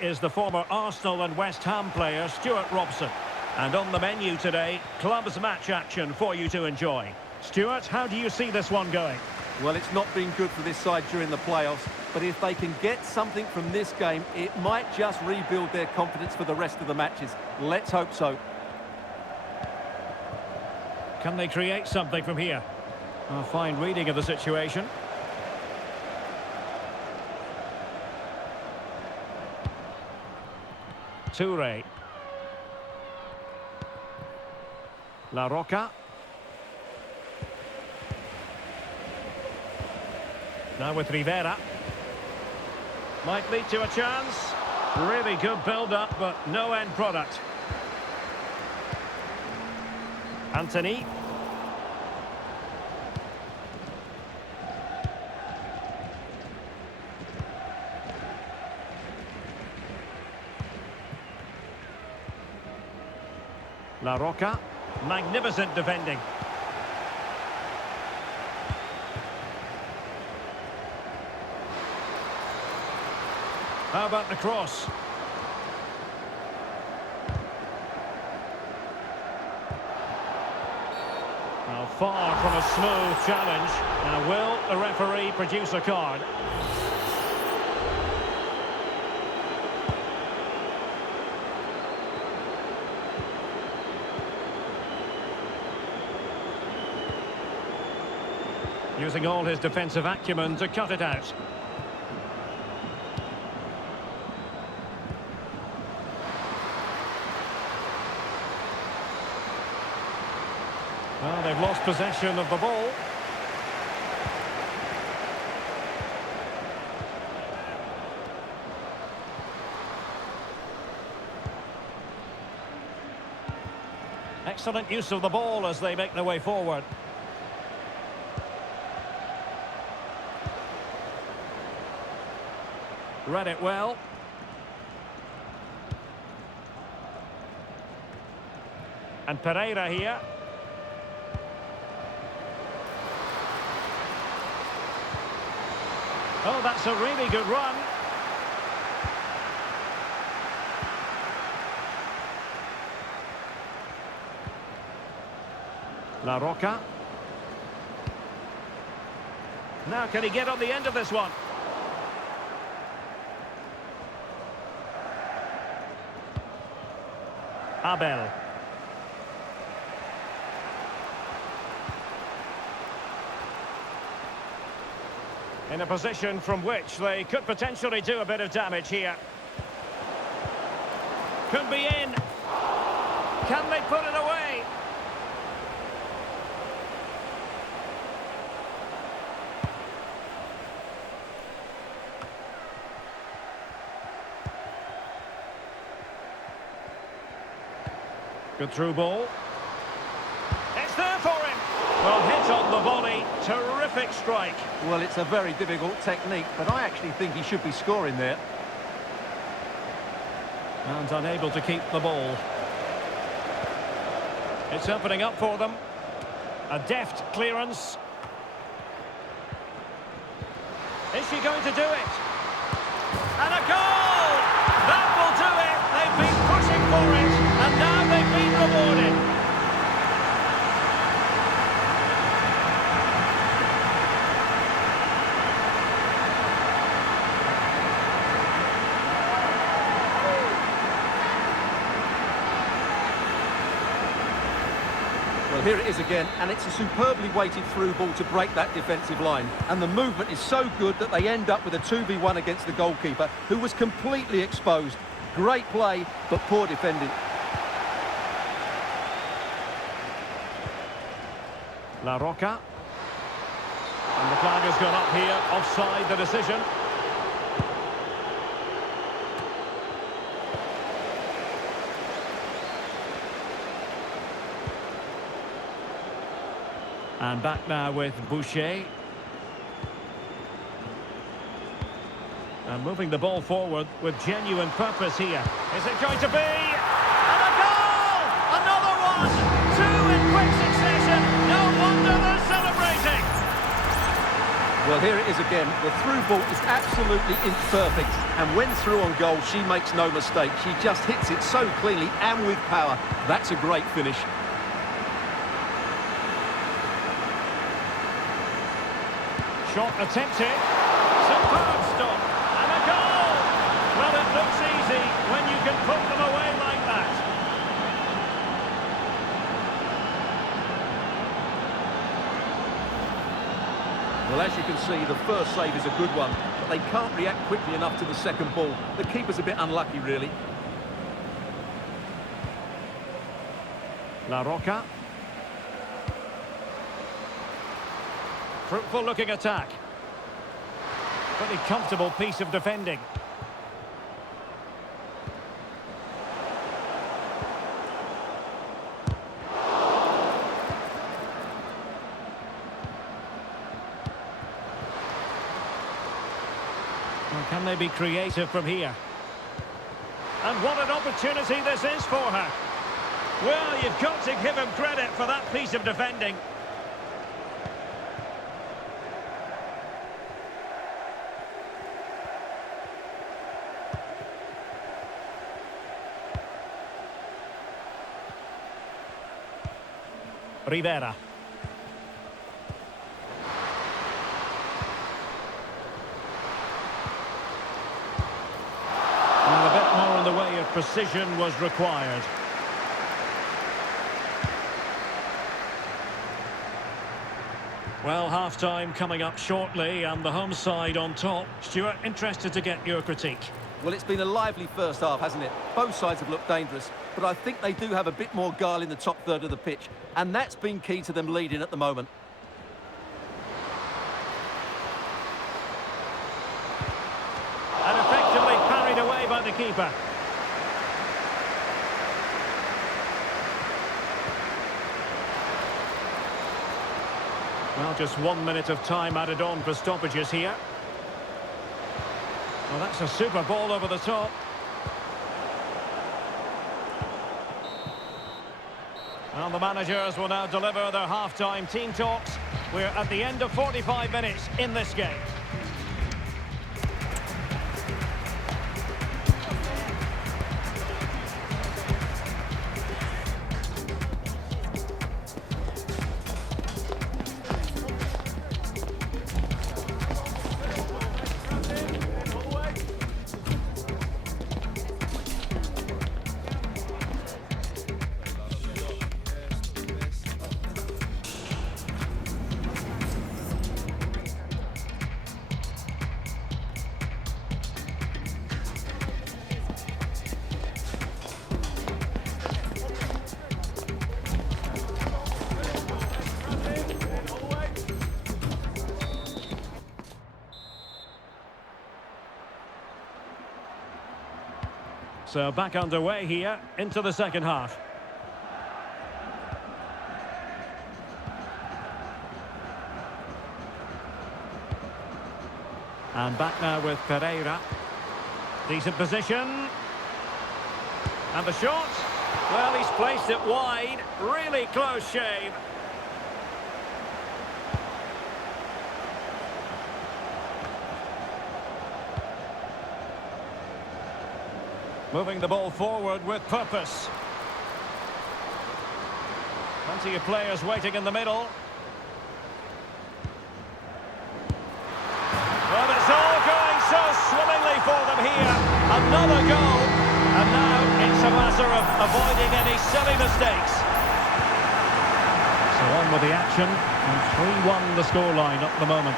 is the former Arsenal and West Ham player Stuart Robson. And on the menu today, clubs match action for you to enjoy. Stuart, how do you see this one going? Well, it's not been good for this side during the playoffs, but if they can get something from this game, it might just rebuild their confidence for the rest of the matches. Let's hope so. Can they create something from here? A fine reading of the situation. Toure. La Roca. Now with Rivera. Might lead to a chance. Really good build-up, but no end product. Anthony. La Roca. Magnificent defending. How about the cross? Now far from a smooth challenge. Now will the referee produce a card? Using all his defensive acumen to cut it out. Well, they've lost possession of the ball. Excellent use of the ball as they make their way forward. Read it well. And Pereira here. Oh, that's a really good run. La Roca. Now can he get on the end of this one? Abel. In a position from which they could potentially do a bit of damage here. Could be in. Can they put it away? Good through ball. It's there for him. Well, hit on the volley. Terrific strike. Well, it's a very difficult technique, but I actually think he should be scoring there. And unable to keep the ball. It's opening up for them. A deft clearance. Is she going to do it? And a goal! That will do it. They've been pushing for it, and now they've been rewarded. Well, here it is again, and it's a superbly weighted through ball to break that defensive line. And the movement is so good that they end up with a 2v1 against the goalkeeper, who was completely exposed. Great play, but poor defending. La Roca. And the flag has gone up here, offside the decision. And back now with Boucher. And moving the ball forward with genuine purpose here. Is it going to be? And a goal! Another one! Two in quick succession. No wonder they're celebrating. Well, here it is again. The through ball is absolutely imperfect. And when through on goal, she makes no mistake. She just hits it so cleanly and with power. That's a great finish. Shot attempted. Superb stop. And a goal! Well, it looks easy when you can put them away like that. Well, as you can see, the first save is a good one, but they can't react quickly enough to the second ball. The keeper's a bit unlucky, really. La Roca. Fruitful looking attack. Pretty comfortable piece of defending. Well, can they be creative from here? And what an opportunity this is for her. Well, you've got to give him credit for that piece of defending. Rivera. And a bit more in the way of precision was required. Well, half-time coming up shortly and the home side on top. Stuart, interested to get your critique. Well, it's been a lively first half, hasn't it? Both sides have looked dangerous, but I think they do have a bit more guile in the top third of the pitch, and that's been key to them leading at the moment. And effectively parried away by the keeper. Well, just 1 minute of time added on for stoppages here. Well, that's a super ball over the top. And the managers will now deliver their half-time team talks. We're at the end of 45 minutes in this game. So back underway here into the second half. And back now with Pereira. Decent position. And the shot. Well, he's placed it wide. Really close shave. Moving the ball forward with purpose. Plenty of players waiting in the middle. Well, it's all going so swimmingly for them here. Another goal. And now it's a matter of avoiding any silly mistakes. So on with the action. And 3-1 the scoreline at the moment.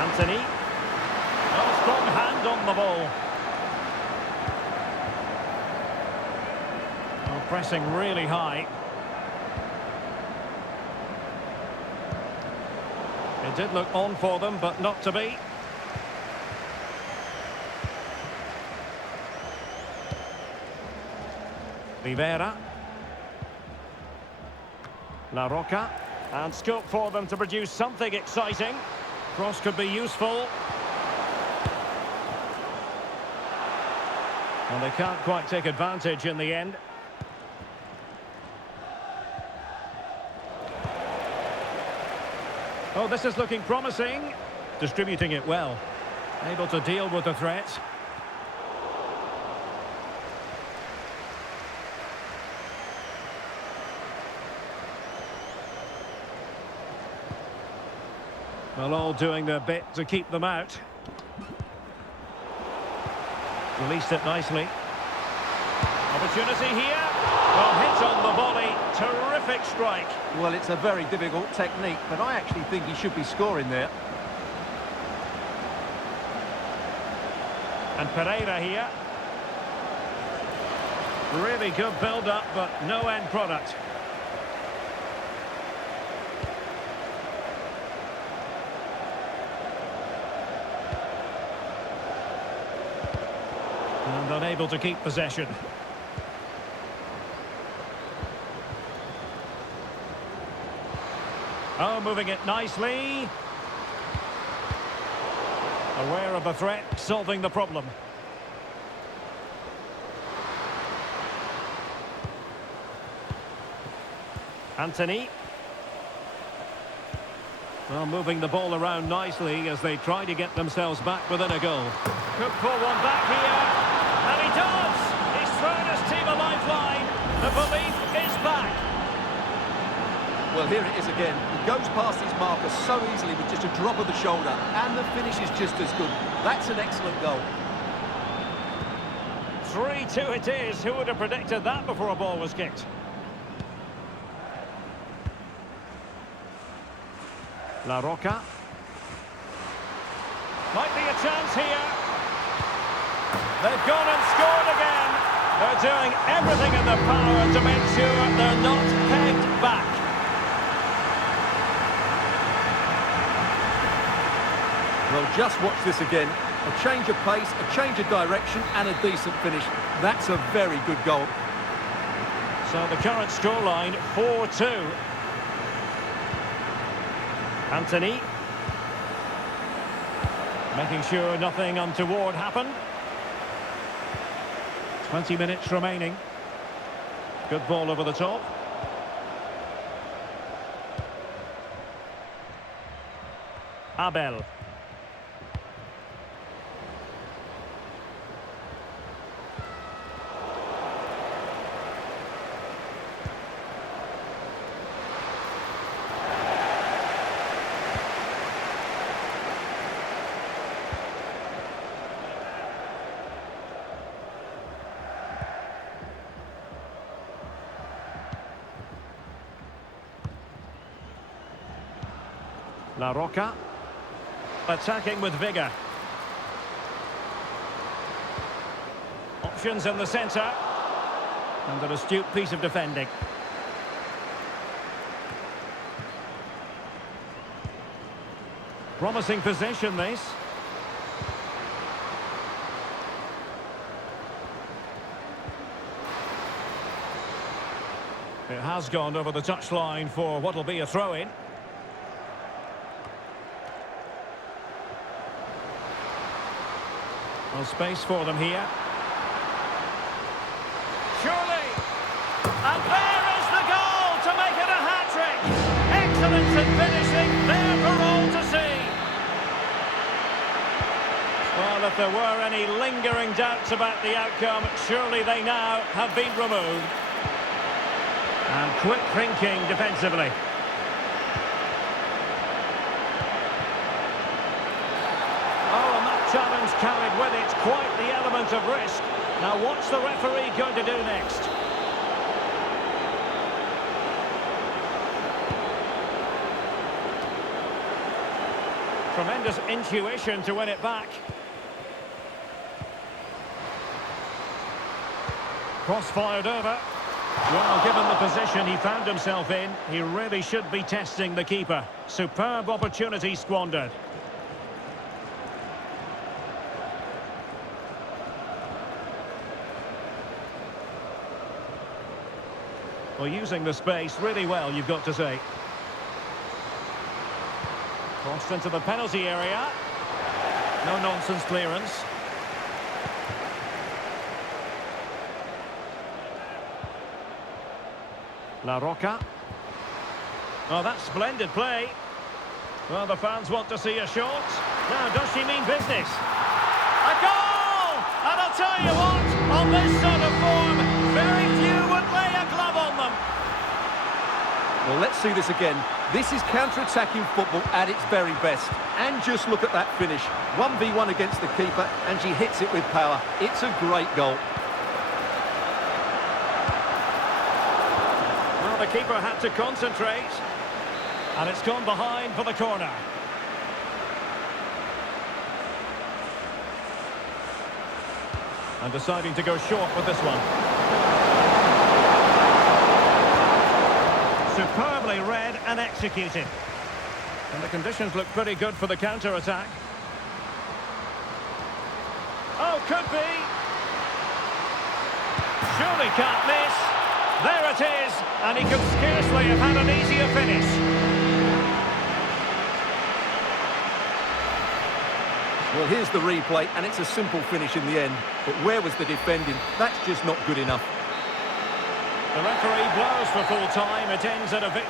Anthony. Oh, strong hand on the ball. Oh, pressing really high. It did look on for them, but not to be. Rivera. La Roca. And scope for them to produce something exciting. Cross could be useful. Well, they can't quite take advantage in the end. Oh, this is looking promising. Distributing it well. Able to deal with the threat. Well, all doing their bit to keep them out. Released it nicely. Opportunity here. Well, hit on the volley. Terrific strike. Well, it's a very difficult technique, but I actually think he should be scoring there. And Pereira here. Really good build-up, but no end product. And unable to keep possession. Oh, moving it nicely. Aware of the threat, solving the problem. Anthony. Well, moving the ball around nicely as they try to get themselves back within a goal. Could pull one back here. And he does! He's thrown his team a lifeline. The belief is back. Well, here it is again. He goes past his marker so easily with just a drop of the shoulder, and the finish is just as good. That's an excellent goal. 3-2 it is. Who would have predicted that before a ball was kicked? La Roca. Might be a chance here. They've gone and scored again. They're doing everything in their power to make sure they're not pegged back. Well, just watch this again. A change of pace, a change of direction, and a decent finish. That's a very good goal. So the current scoreline, 4-2. Anthony. Making sure nothing untoward happened. 20 minutes remaining. Good ball over the top. Abel. La Roca. Attacking with vigour. Options in the centre. And an astute piece of defending. Promising possession, this. It has gone over the touchline for what will be a throw-in. Well, space for them here. Surely! And there is the goal to make it a hat-trick! Excellence in finishing, there for all to see! Well, if there were any lingering doubts about the outcome, surely they now have been removed. And quick thinking defensively. Challenge carried with it quite the element of risk. Now what's the referee going to do next? Tremendous intuition to win it back. Cross fired over. Well, given the position he found himself in, he really should be testing the keeper. Superb opportunity squandered. Well, using the space really well, you've got to say. Crossed into the penalty area. No nonsense clearance. La Roca. Oh, that's splendid play. Well, the fans want to see a shot. Now, does she mean business? A goal! And I'll tell you what, on this sort of form, very few would lay a glove on them. Well, let's see this again. This is counter-attacking football at its very best. And just look at that finish. 1v1 against the keeper, and she hits it with power. It's a great goal. Well, the keeper had to concentrate. And it's gone behind for the corner. And deciding to go short with this one. Superbly read and executed. And the conditions look pretty good for the counter-attack. Oh, could be. Surely can't miss. There it is. And he could scarcely have had an easier finish. Well, here's the replay, and it's a simple finish in the end. But where was the defending? That's just not good enough. The referee blows for full time. It ends at a victory.